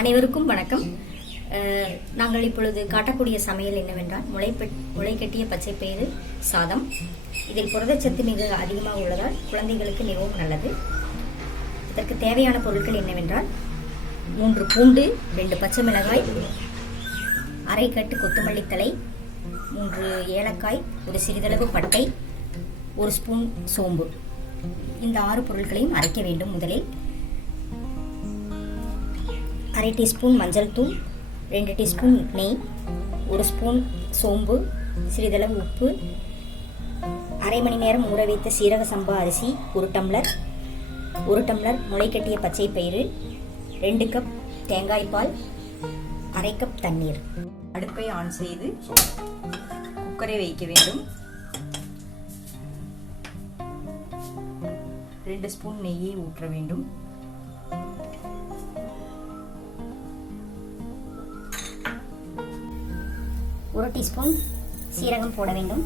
அனைவருக்கும் வணக்கம். நாங்கள் இப்பொழுது காட்டக்கூடிய சமையல் என்னவென்றால் முளைக்கட்டிய பச்சை பயிறு சாதம். இதில் புரதச்சத்து மிக அதிகமாக உள்ளதால் குழந்தைகளுக்கு மிகவும் நல்லது. இதற்கு தேவையான பொருட்கள் என்னவென்றால் 3 பூண்டு, 2 பச்சை மிளகாய், அரை கட்டு கொத்தமல்லி தழை, 3 ஏலக்காய், ஒரு சிறிதளவு பட்டை, 1 ஸ்பூன் சோம்பு. இந்த 6 பொருட்களையும் அரைக்க வேண்டும். முதலில் அரை டீஸ்பூன் மஞ்சள் தூள், 2 டீஸ்பூன் நெய், 1 ஸ்பூன் சோம்பு, சிறிதளவு உப்பு, அரை மணி நேரம் ஊற வைத்த சீரக சம்பா அரிசி 1 டம்ளர், 1 டம்ளர் முளைக்கட்டிய பச்சை பயிறு, 2 கப் தேங்காய் பால், அரை கப் தண்ணீர். அடுப்பை ஆன் செய்து குக்கரை வைக்க வேண்டும். 2 ஸ்பூன் நெய்யை ஊற்ற வேண்டும். ஒரு டீஸ்பூன் சீரகம் போட வேண்டும்.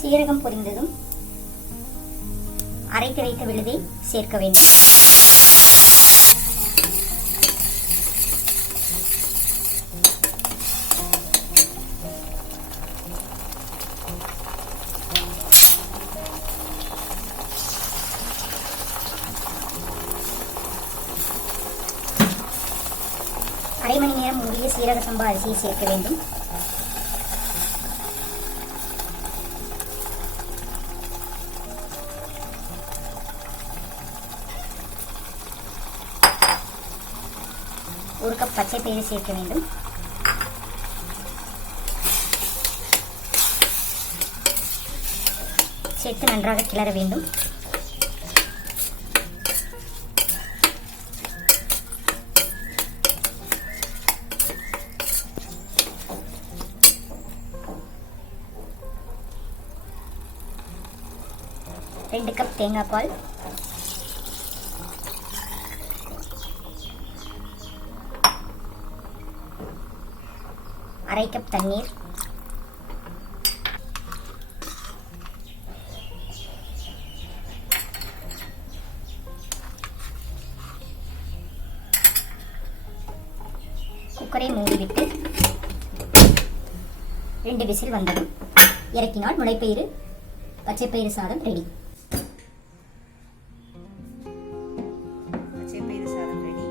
சீரகம் பொரிந்ததும் அரைத்து வைத்த விழுதை சேர்க்க வேண்டும். அரை மணி நேரம் ஊறிய சீரக சம்பா அரிசியை சேர்க்க வேண்டும். ஒரு கப் பச்சை பயிறு சேர்க்க வேண்டும். சேர்த்து நன்றாக கிளற வேண்டும். ரெண்டு கப் தேங்காய் பால், அரை கப் தண்ணீர், குக்கரை மூடிவிட்டு 2 விசில் வந்ததும் இறக்கினால் முளைப்பயிறு பச்சை பயிறு சாதம் ரெடி. பச்சை பயிறு சாதம் ரெடி.